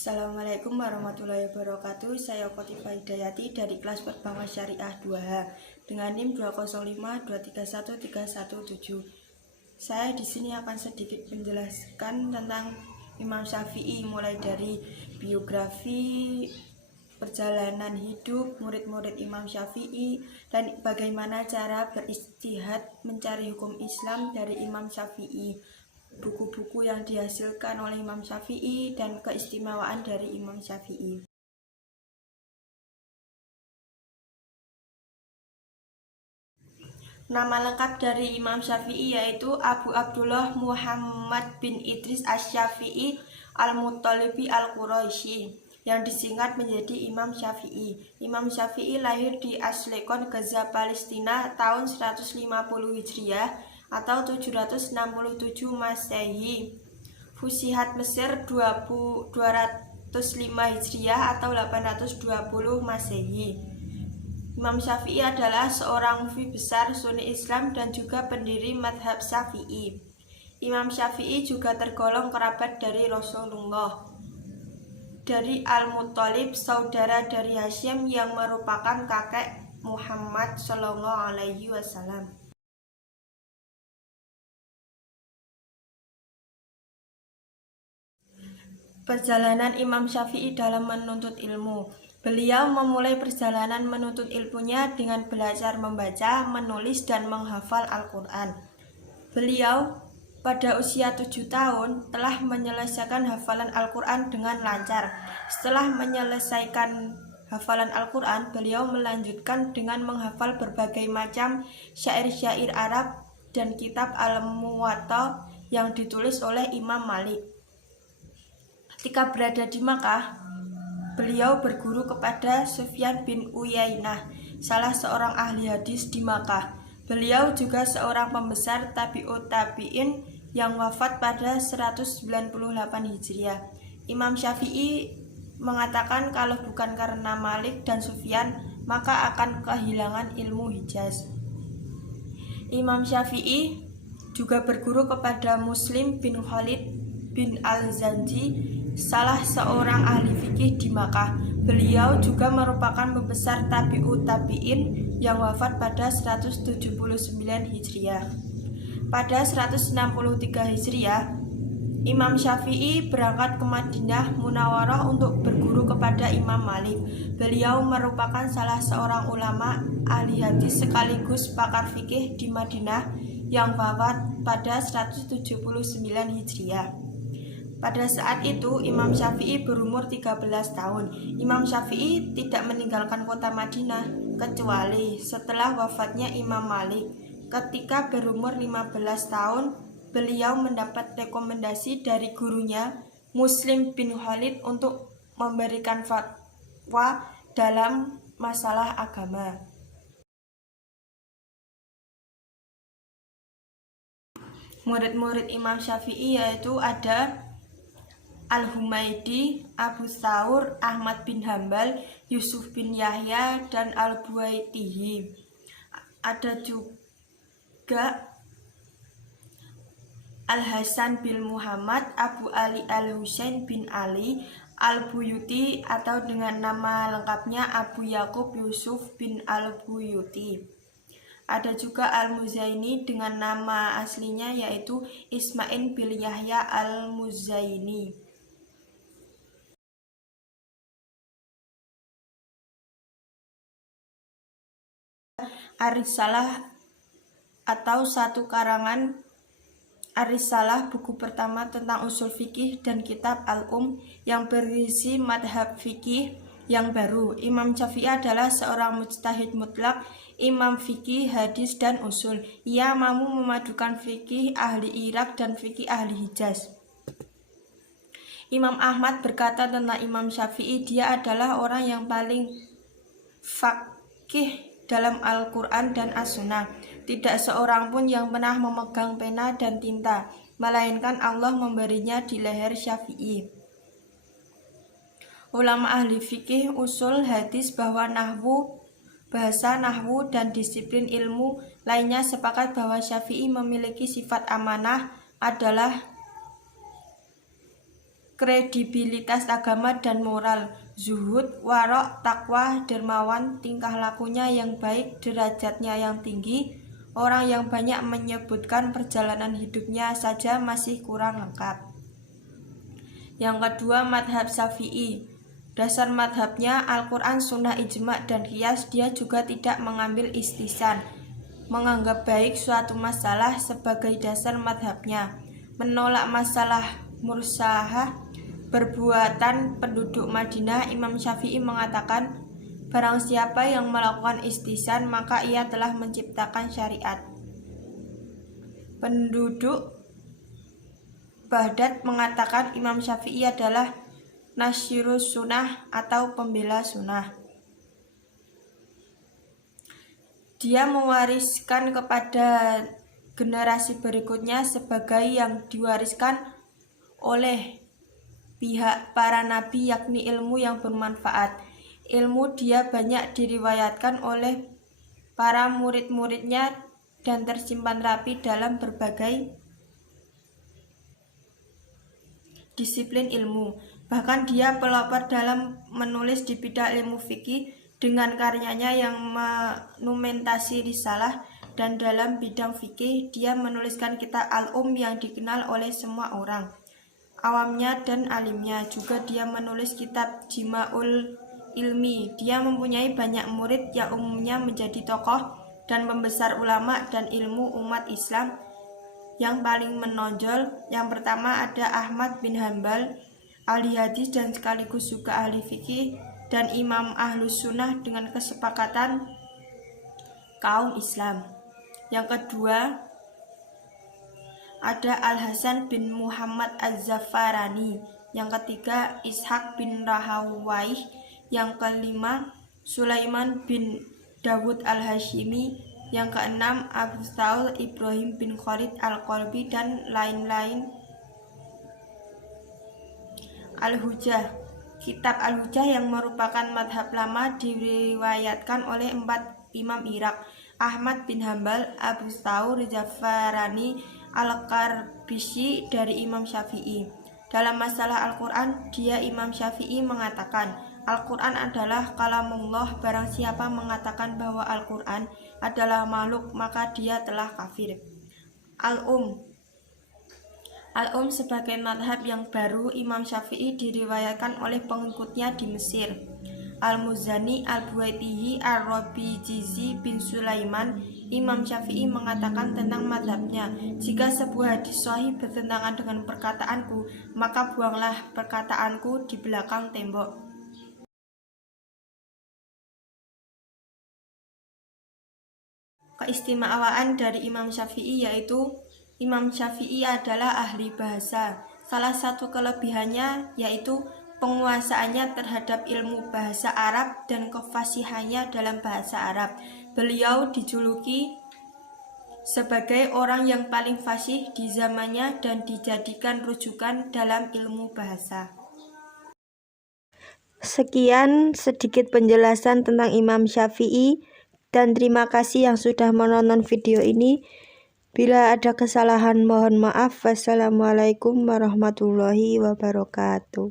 Assalamualaikum warahmatullahi wabarakatuh. Saya Khotifah Hidayati dari kelas Perbankan Syariah 2H dengan NIM 205231317. Saya di sini akan sedikit menjelaskan tentang Imam Syafi'i, mulai dari biografi, perjalanan hidup murid-murid Imam Syafi'i, dan bagaimana cara beristihad mencari hukum Islam dari Imam Syafi'i, buku-buku yang dihasilkan oleh Imam Syafi'i, dan keistimewaan dari Imam Syafi'i. Nama lengkap dari Imam Syafi'i yaitu Abu Abdullah Muhammad bin Idris Asy-Syafi'i Al-Muttalibi Al-Quraisy, yang disingkat menjadi Imam Syafi'i. Imam Syafi'i lahir di Ashlekon, Gaza, Palestina tahun 150 Hijriah atau 767 Masehi. Fusihat Mesir 205 Hijriah atau 820 Masehi. Imam Syafi'i adalah seorang mufti besar Sunni Islam dan juga pendiri madhab Syafi'i. Imam Syafi'i juga tergolong kerabat dari Rasulullah, dari Al-Muttalib, saudara dari Hashim yang merupakan kakek Muhammad SAW. Perjalanan Imam Syafi'i dalam menuntut ilmu. Beliau memulai perjalanan menuntut ilmunya dengan belajar membaca, menulis, dan menghafal Al-Quran. Beliau pada usia 7 tahun telah menyelesaikan hafalan Al-Quran dengan lancar. Setelah menyelesaikan hafalan Al-Quran, beliau melanjutkan dengan menghafal berbagai macam syair-syair Arab dan kitab Al-Muwatta yang ditulis oleh Imam Malik. Ketika berada di Makkah, beliau berguru kepada Sufyan bin Uyainah, salah seorang ahli hadis di Makkah. Beliau juga seorang pembesar tabi'ut tabi'in yang wafat pada 198 Hijriah. Imam Syafi'i mengatakan kalau bukan karena Malik dan Sufyan, maka akan kehilangan ilmu Hijaz. Imam Syafi'i juga berguru kepada Muslim bin Khalid bin Al-Zanji, salah seorang ahli fikih di Makkah. Beliau juga merupakan pembesar tabi'ut tabi'in yang wafat pada 179 Hijriah. Pada 163 Hijriah, Imam Syafi'i berangkat ke Madinah Munawwarah untuk berguru kepada Imam Malik. Beliau merupakan salah seorang ulama ahli hadis sekaligus pakar fikih di Madinah yang wafat pada 179 Hijriah. Pada saat itu Imam Syafi'i berumur 13 tahun. Imam Syafi'i tidak meninggalkan kota Madinah kecuali setelah wafatnya Imam Malik. Ketika berumur 15 tahun, beliau mendapat rekomendasi dari gurunya Muslim bin Khalid untuk memberikan fatwa dalam masalah agama. Murid-murid Imam Syafi'i yaitu ada Al-Humaidi, Abu Thawr, Ahmad bin Hambal, Yusuf bin Yahya, dan Al-Buwaitihi. Ada juga Al-Hasan bin Muhammad, Abu Ali Al-Husain bin Ali, Al-Buyuti atau dengan nama lengkapnya Abu Yakub Yusuf bin Al-Buyuti. Ada juga Al-Muzaini dengan nama aslinya yaitu Ismail bin Yahya Al-Muzaini. Ar-Risalah atau satu karangan Ar-Risalah, buku pertama tentang usul fikih, dan kitab Al-Um yang berisi madhab fikih yang baru. Imam Syafi'i adalah seorang mujtahid mutlak, imam fikih, hadis, dan usul. Ia mampu memadukan fikih ahli Irak dan fikih ahli Hijaz. Imam Ahmad berkata tentang Imam Syafi'i, dia adalah orang yang paling fakih dalam Al-Quran dan As-Sunnah. Tidak seorang pun yang pernah memegang pena dan tinta, melainkan Allah memberinya di leher Syafi'i. Ulama ahli fikih, usul, hadis, bahwa nahwu, bahasa, nahwu, dan disiplin ilmu lainnya sepakat bahwa Syafi'i memiliki sifat amanah, adalah kredibilitas agama dan moral, zuhud, warok, takwa, dermawan, tingkah lakunya yang baik, derajatnya yang tinggi. Orang yang banyak menyebutkan perjalanan hidupnya saja masih kurang lengkap. Yang kedua, madhab Syafi'i. Dasar madhabnya Al-Quran, Sunnah, Ijma, dan Qiyas. Dia juga tidak mengambil istihsan, menganggap baik suatu masalah sebagai dasar madhabnya. Menolak masalah mursalah perbuatan penduduk Madinah, Imam Syafi'i mengatakan, barang siapa yang melakukan istihsan maka ia telah menciptakan syariat. Penduduk Baghdad mengatakan Imam Syafi'i adalah nasyirus sunnah atau pembela sunnah. Dia mewariskan kepada generasi berikutnya sebagai yang diwariskan oleh pihak para nabi, yakni ilmu yang bermanfaat. Ilmu dia banyak diriwayatkan oleh para murid-muridnya dan tersimpan rapi dalam berbagai disiplin ilmu. Bahkan dia pelopor dalam menulis di bidang ilmu fikih dengan karyanya yang monumentasi risalah, dan dalam bidang fikih dia menuliskan kitab yang dikenal oleh semua orang, awamnya dan alimnya. Juga dia menulis kitab Jima'ul Ilmi. Dia mempunyai banyak murid yang umumnya menjadi tokoh dan pembesar ulama dan ilmu umat Islam yang paling menonjol. Yang pertama ada Ahmad bin Hanbal, ahli hadis dan sekaligus juga ahli fikih dan imam ahlus sunnah dengan kesepakatan kaum Islam. Yang kedua ada Al-Hasan bin Muhammad Az-Zafarani. Yang ketiga Ishaq bin Rahawayh. Yang kelima Sulaiman bin Dawud Al-Hashimi. Yang keenam Abu Thawr Ibrahim bin Khalid Al-Qalbi dan lain-lain. Al-Hujjah. Kitab Al-Hujjah yang merupakan madhab lama diriwayatkan oleh 4 imam Irak, Ahmad bin Hanbal, Abu Thawr Zafarani, Al-Qarbishi dari Imam Syafi'i. Dalam masalah Al-Quran, dia Imam Syafi'i mengatakan, Al-Quran adalah kalamullah. Barang siapa mengatakan bahwa Al-Quran adalah makhluk, maka dia telah kafir. Al-Um sebagai madhab yang baru Imam Syafi'i diriwayatkan oleh pengikutnya di Mesir, Al-Muzani, Al-Buwaitihi, Ar-Rabijizi bin Sulaiman. Imam Syafi'i mengatakan tentang madhabnya, jika sebuah hadis sahih bertentangan dengan perkataanku, maka buanglah perkataanku di belakang tembok. Keistimewaan dari Imam Syafi'i yaitu Imam Syafi'i adalah ahli bahasa. Salah satu kelebihannya yaitu penguasaannya terhadap ilmu bahasa Arab dan kefasihannya dalam bahasa Arab. Beliau dijuluki sebagai orang yang paling fasih di zamannya dan dijadikan rujukan dalam ilmu bahasa. Sekian sedikit penjelasan tentang Imam Syafi'i, dan terima kasih yang sudah menonton video ini. Bila ada kesalahan mohon maaf. Wassalamualaikum warahmatullahi wabarakatuh.